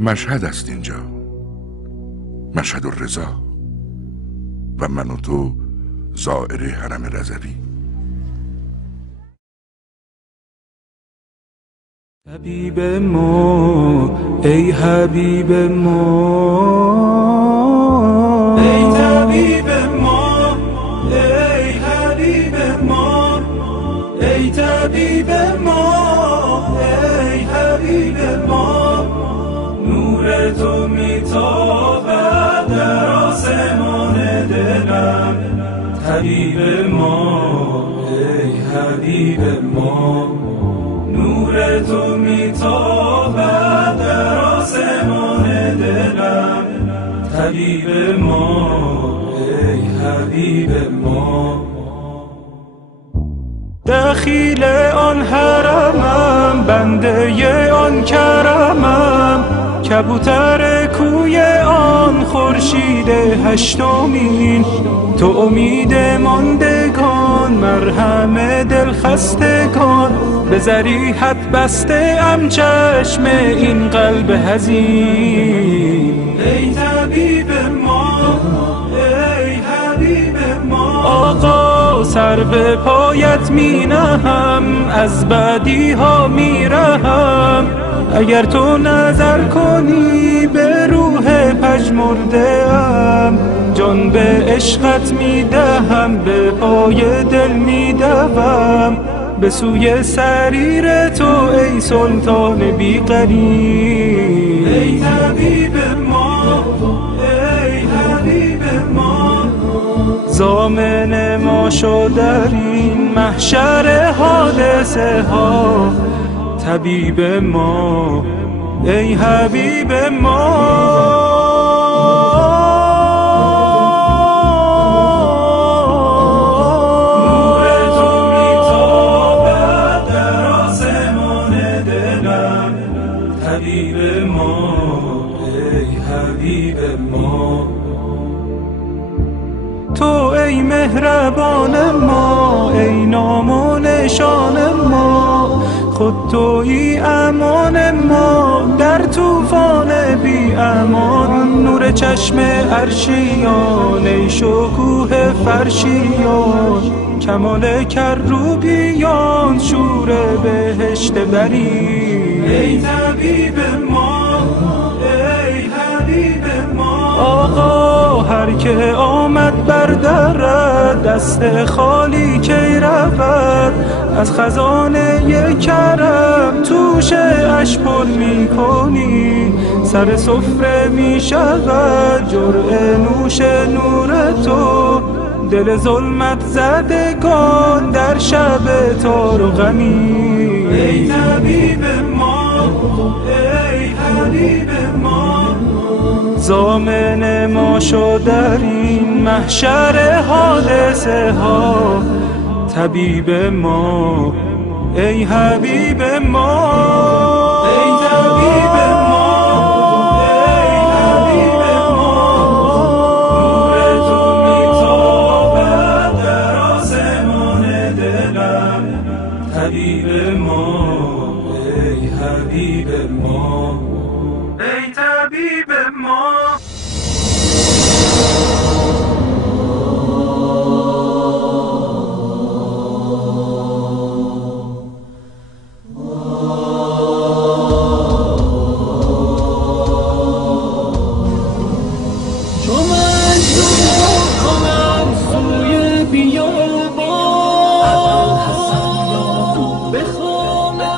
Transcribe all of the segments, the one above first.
مشهد است اینجا، مشهد الرضا، و من و تو زائر حرم رضوی. حبیب ما ای حبیب ما، ای طبیب ما، ای حبیب ما، ای طبیب ما، ای حبیب ما. نور تو میتابد در آسمان دلم، طبیب ما ای حبیب ما. نور تو میتابد در آسمان دلم، طبیب ما ای حبیب ما. دخیل آن حرمم، بنده آن کرمم، کبوتر کوی آن خورشید هشتمین. تو امید ماندگان، مرهم دل خستگان، به ذریحت بسته ام چشم این قلب حزین. ای طبیب ما، ای حبیب ما. آقا سر به پایت می نهم، از بدی ها می رهم. اگر تو نظر کنی به روح پژمرده ام، جان به عشقت می دهم، به پای دل می دوم، به سوی سریر تو ای سلطان بی غریب. ای طبیب ما، ای حبیب ما. ضامن ما شو در این محشر حادثه ها، طبیب ما ای حبیب ما. حبیب ما ای حبیب ما. تو ای مهربان ما، ای نام و نشان ما، خود تویی امان ما در طوفان بی امان. نور چشم عرشیان، ای شکوه فرشیان، کمال کروبیان، شور بهشت بری. ای طبیب ما، ای حبیب ما. آقا هر که آمد بر درت، دست خالی کی رود؟ از خزانه کرم توشه اش پر می کنی، سر سفره می شود جرعه نوش نور تو. دل ظلمت زدگان در شب تار و غمی. ای طبیب ما، ای حبیب ما. ضامن ما شو در این محشر حادثه ها، طبیب ما ای حبیب ما. ای طبیب ما، ای حبیب ما. نور تو میتابد در آسمان دلم، طبیب ما ای حبیب ما، ای طبیب ما.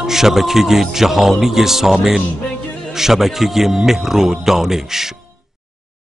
شبکه جهانی سامن، شبکه مهر و دانش.